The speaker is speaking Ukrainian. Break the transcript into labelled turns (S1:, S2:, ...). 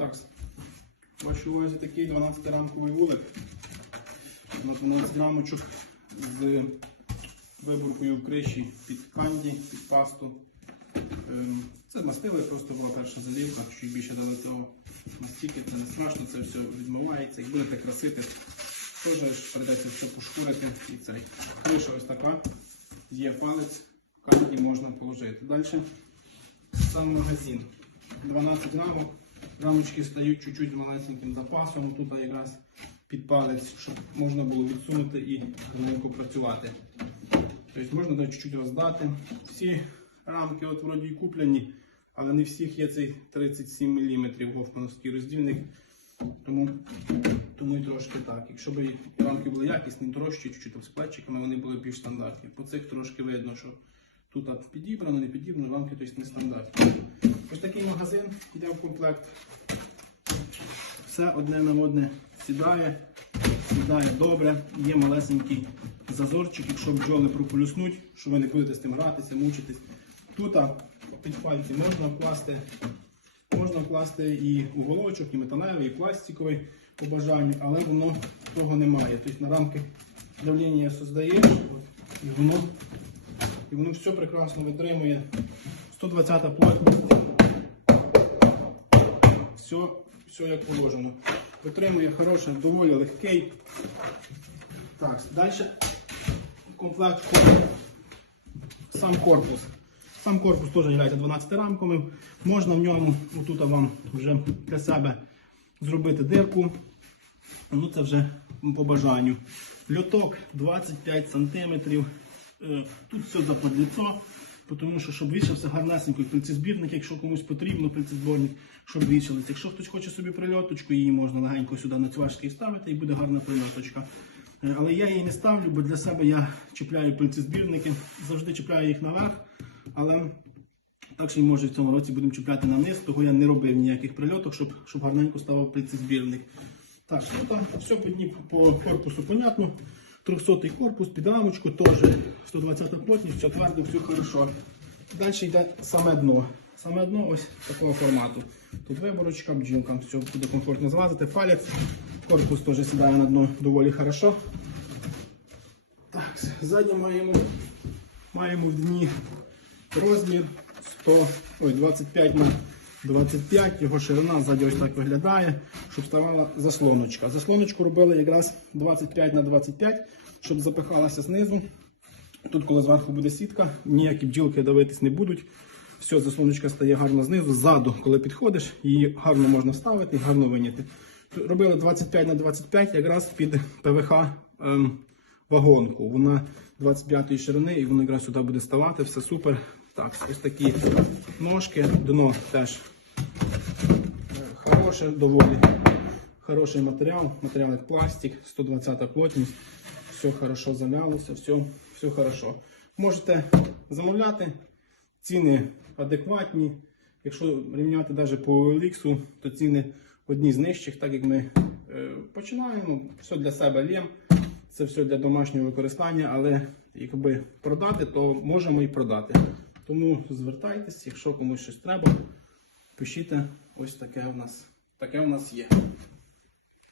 S1: Так, вашій увазі такий 12-рамковий вулик. На 12 рамочок з виборкою криші під канді, під пасту. Ем, Це мастили, просто була перша залівка, чуть більше того. Настільки це не страшно, це все відмивається. Як будете красити, теж придеться все пошкурити і цей. Криша ось така, є палець, канді можна положити. Далі сам магазин. 12 рамок. Рамочки стають чуть-чуть малесеньким запасом. Тут якраз під палець, щоб можна було відсунути і гарненько працювати. Тобто можна чуть-чуть роздати. Всі рамки от вроді і куплені, але не всіх є цей 37 мм гофмановський роздільник. Тому, тому і трошки так. Якщо б рамки були якісні, трошки чуть-чуть з плечиками, вони були більш стандартні. По цих трошки видно, що тут підібрано, не підібрано, рамки тобто не стандартні. Ось такий магазин йде в комплект. Все одне на одне сідає, сідає добре, є малесенький зазорчик, якщо бджоли прополюснуть, що ви не будете з тим гратися, мучитись. Тут під пальці можна вкласти, можна вкласти і уголочок, і металевий, і пластиковий по бажанню, але воно того немає. Тобто на рамки давлення создаєш, і воно, і воно все прекрасно витримує. 120 плотність. Все, все як положено. Витримує хороший, доволі легкий. Так, далі комплект. Сам корпус. Сам корпус теж є 12 рамками. Можна в ньому, отут вам вже для себе зробити дирку. Ну це вже по бажанню. Льоток 25 см. Тут все западліцо, тому що щоб вийшовся гарнесенько пильцезбірник, якщо комусь потрібно пильцезборник, щоб вийшовся. Якщо хтось хоче собі прильоточку, її можна легенько сюди на цвашки ставити і буде гарна прильоточка. Е, Але я її не ставлю, бо для себе я чіпляю пильцезбірники, завжди чіпляю їх наверх. Але так що й може в цьому році будемо чіпляти на низ, того я не робив ніяких прильоток, щоб, щоб гарненько ставав пильцезбірник. Так, ну там все по корпусу понятно. 300 корпус, під рамочку, теж 120 плотність, все твердо, все хорошо. Далі йде саме дно. Саме дно ось такого формату. Тут виборочка, бджілкам все буде комфортно злазити, палець. Корпус теж сідає на дно доволі хорошо. Так, ззаді маємо, маємо в дні розмір 100, ой, 25 на 25, його ширина ззаді ось так виглядає, щоб ставала заслоночка. Заслоночку робили якраз 25 на 25, щоб запихалася знизу. Тут, коли зверху буде сітка, ніякі бджілки давитись не будуть. Все, заслоночка стає гарно знизу. Ззаду, коли підходиш, її гарно можна вставити і гарно виняти. Робили 25 на 25 якраз під ПВХ ем, вагонку. Вона 25 ширини і воно якраз сюди буде ставати, все супер. Так, ось такі ножки, дно теж е, хороше, доволі хороший матеріал, матеріал як пластик, 120 плотність, все хорошо завялося, все, все хорошо. Можете замовляти, ціни адекватні. Якщо рівняти навіть по OLX, то ціни одні з нижчих, так як ми е, починаємо, все для себе лєм, це все для домашнього використання, але якби продати, то можемо і продати. Тому звертайтесь, якщо комусь щось треба, пишіть, ось таке у нас, таке у нас є.